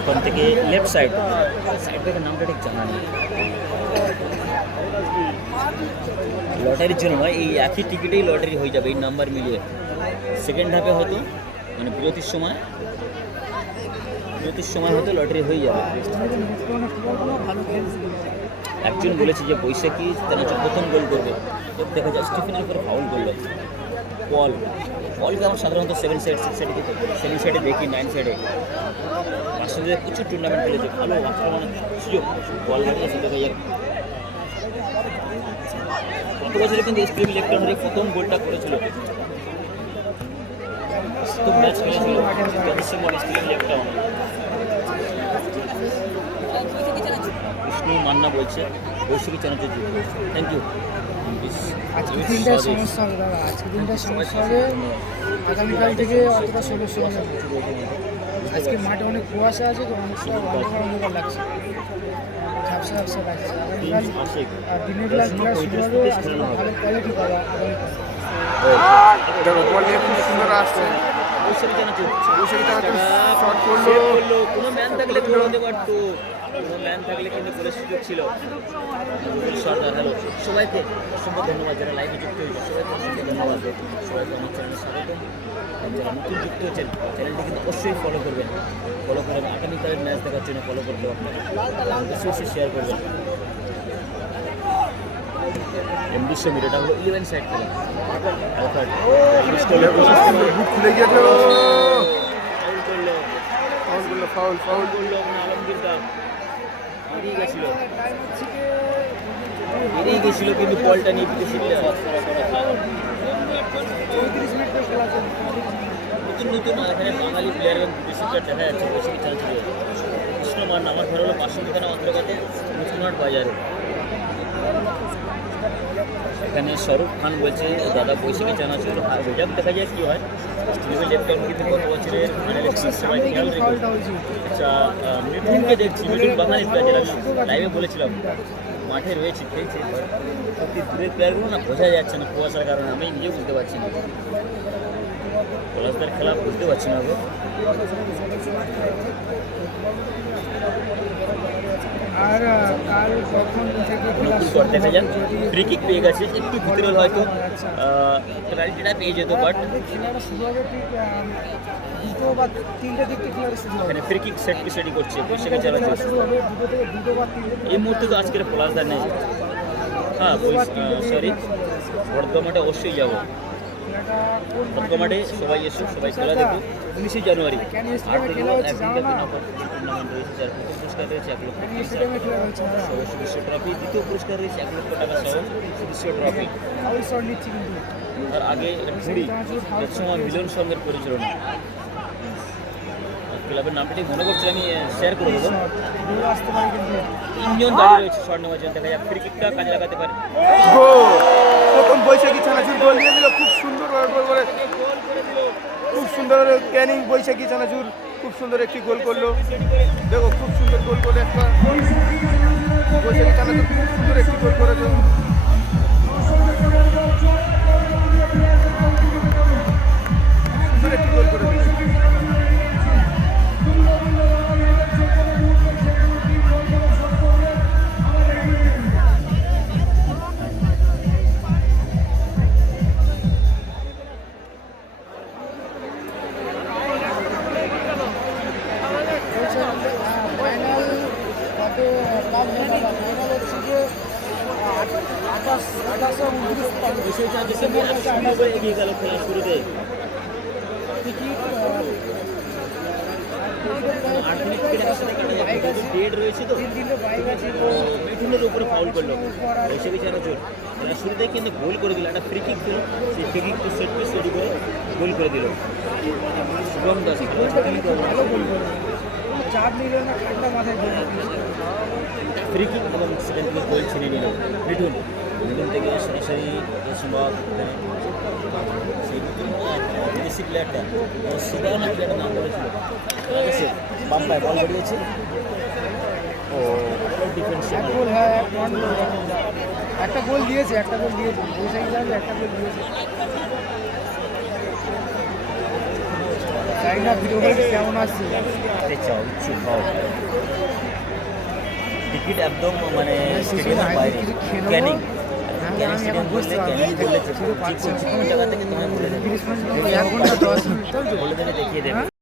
ওখান থেকে left side ব্যাকের নামটা ঠিক জানা নেই। লটারির জন্য নয়, এই একই টিকিটেই লটারি হয়ে যাবে এই নাম্বার মিলিয়ে। সেকেন্ড হাফে হয়তো মানে বিরতির সময় হয়তো লটারি হয়ে যাবে। একজন বলেছে যে বৈশাখী তারা প্রথম গোল করবে, দেখা যায় স্টিফেনের উপরে ফাউল করলো বলকে আমরা সাধারণত 7 সাইড 6 সাইডে 7 সাইডে দেখি, 9 সাইডে পাশে প্রচুর টুর্নামেন্ট খেলেছে, ভালো আক্রমণের সুযোগ বল লাগলে সেটা হয়ে যাবে। গত বছরে কিন্তু স্প্রিং লেফটনে প্রথম গোলটা করেছিল, তো ম্যাচ খেলেছিল স্প্রিং লেফটন। বিষ্ণু মান্না বলছে বৈশাখী চ্যানেলটি জিতবে। Thank you. আজকের দিনটা সমস্যা হবে দাদা, আজকের দিনটা সমস্যা হবে, আগামীকাল থেকে অতটা সমস্যা হবে। আজকে মাঠে অনেক কুয়াশা আছে, তো অনেক সময় অন্ধকার লাগছে, ঝাপসা লাগছে। আগামীকাল দিনের বেলা খেলা শুরু হবে, ভালো কোয়ালিটি পাবা আগামীকাল। দেখো বল নিয়ে খুব সুন্দর আসছে, কোনো ম্যান থাকলে গোল হতে পারতো, কোনো ম্যান থাকলে কিন্তু গোলের সুযোগ ছিল। সরকার হ্যালো সবাইকে অসংখ্য ধন্যবাদ, যারা লাইভে যুক্ত হয়েছে সবাইকে অসংখ্য ধন্যবাদ, সবাইকে আমার চ্যানেলে স্বাগতম। যারা নতুন যুক্ত হচ্ছেন চ্যানেলটি কিন্তু অবশ্যই ফলো করবেন, আগামীকালের ম্যাচ দেখার জন্য ফলো করবেন, অবশ্যই শেয়ার করবেন। এমডিসি মিডিয়াটা হলো 11 সাইড খেলা, খুলে গিয়েছিল, ফাউল করলো আলমগীরটা বেরিয়ে গেছিল কিন্তু বলটা নিয়ে বিদেশি নতুন এখানে বাঙালি প্লেয়ার এবং বিদেশি প্লেয়ার দেখা যাচ্ছে। বৈশাখী চান্স কৃষ্ণ মান্না আমার ঘর হলো পার্শ্ববিধানা অন্তর্গতে মুচুনাট বাজারে। এখানে স্বরূপ খান বলছে দাদা বৈশাখী চানাচুর রেজাল্ট দেখা যায় কী হয়। স্টিভেন লেফটন কিন্তু গত বছরের সবাই খেয়াল রেখে। আচ্ছা মিঠুনকে দেখছি, মিঠুন বাঙালি প্লেয়ার, লাইভে বলেছিলাম মাঠে রয়েছে খেলছে, দূরের প্লেয়ারগুলো না বোঝা যাচ্ছে না কুয়াশার কারণে, আমি নিজেও বুঝতে পারছি না, পলাশদার খেলা বুঝতে পারছি না। আর কাল কখন থেকে দেখা যাক, ফ্রি কিক পেয়ে গেছে, একটু ভিতরে হয়তো পেনাল্টিটা পেয়ে যেত, বাট এখানে free kick set piece ready করছে বৈশাখী চানাচুর। এই মুহূর্তে তো আজকের পলাশদার নেই। হ্যাঁ সরি, বর্ধমানে অবশ্যই যাবো, বর্ধমানে সবাই এসো, সবাই খেলা দেখো। 19 জানুয়ারি 8 টুর্নামেন্ট রয়েছে, যার প্রথম পুরস্কার রয়েছে 1 লক্ষ সদস্য ট্রফি, দ্বিতীয় পুরস্কার রয়েছে 1 লক্ষ টাকা সহ সদস্য ট্রফি। তার আগে ঘুড়ি সময় মিলন সঙ্গের পরিচালনা, ক্লাবের নামটা ঠিক মনে করছি, আমি শেয়ার করে দেবো। 3 জন দাঁড়িয়ে রয়েছে স্বর্ণবাজার, দেখা যাক ফ্রি কিকটা কাজে লাগাতে পারে। প্রথম বৈশাখী চানাচুর গোল দিয়ে দিল, খুব সুন্দর করে, খুব সুন্দর ক্যানিং বৈশাখী চানাচুর খুব সুন্দর একটি গোল করলো। দেখো খুব সুন্দর গোল করে একটা বৈশাখী চানাচুর খুব সুন্দর একটি গোল করেছে, সুন্দর একটি গোল করে দিয়েছে। এগিয়ে গেল খেলা শুরুতে, ডেড রয়েছে তো মিঠুনের উপরে ফাউল করলো বৈশাখী চানাচুর। খেলা শুরুতে কিন্তু গোল করে দিল, একটা ফ্রি কিক ছিল, সেই ফ্রি কিকটা সেট পিস রেডি করে গোল করে দিল শুভম দাস। ভালো গোল করে, চাপ নিল না, ঠান্ডা মাথায় গোল। ফ্রি কিক এবং সেকেন্ড পিস গোল ছিনিয়ে নিল মিঠুন থেকে সরাসরি সম্ভব। সেই বিদেশি প্লেয়ারটা সুবানা প্লেয়ারের নাম বলেছিল, বাম্পায় বল বেরিয়েছে। ও ডিফেন্স গোল, হ্যাঁ একটা গোল দিয়েছে, বৈশাখী চানাচুর একটা গোল দিয়েছে। জানি না ভিডিও কোয়ালিটি কেমন আসছে। দেখতে চাও, ইচ্ছুক হও। টিকিট একদম মানে স্টেডিয়ামের বাইরে, ক্যানিং ক্যানিং স্টেডিয়াম বললে, ক্যানিং বললে যে কোনো জায়গা থেকে তোমায় বলে দেবে, 1 ঘন্টা 10 মিনিট বলে দেবে, দেখিয়ে দেবে।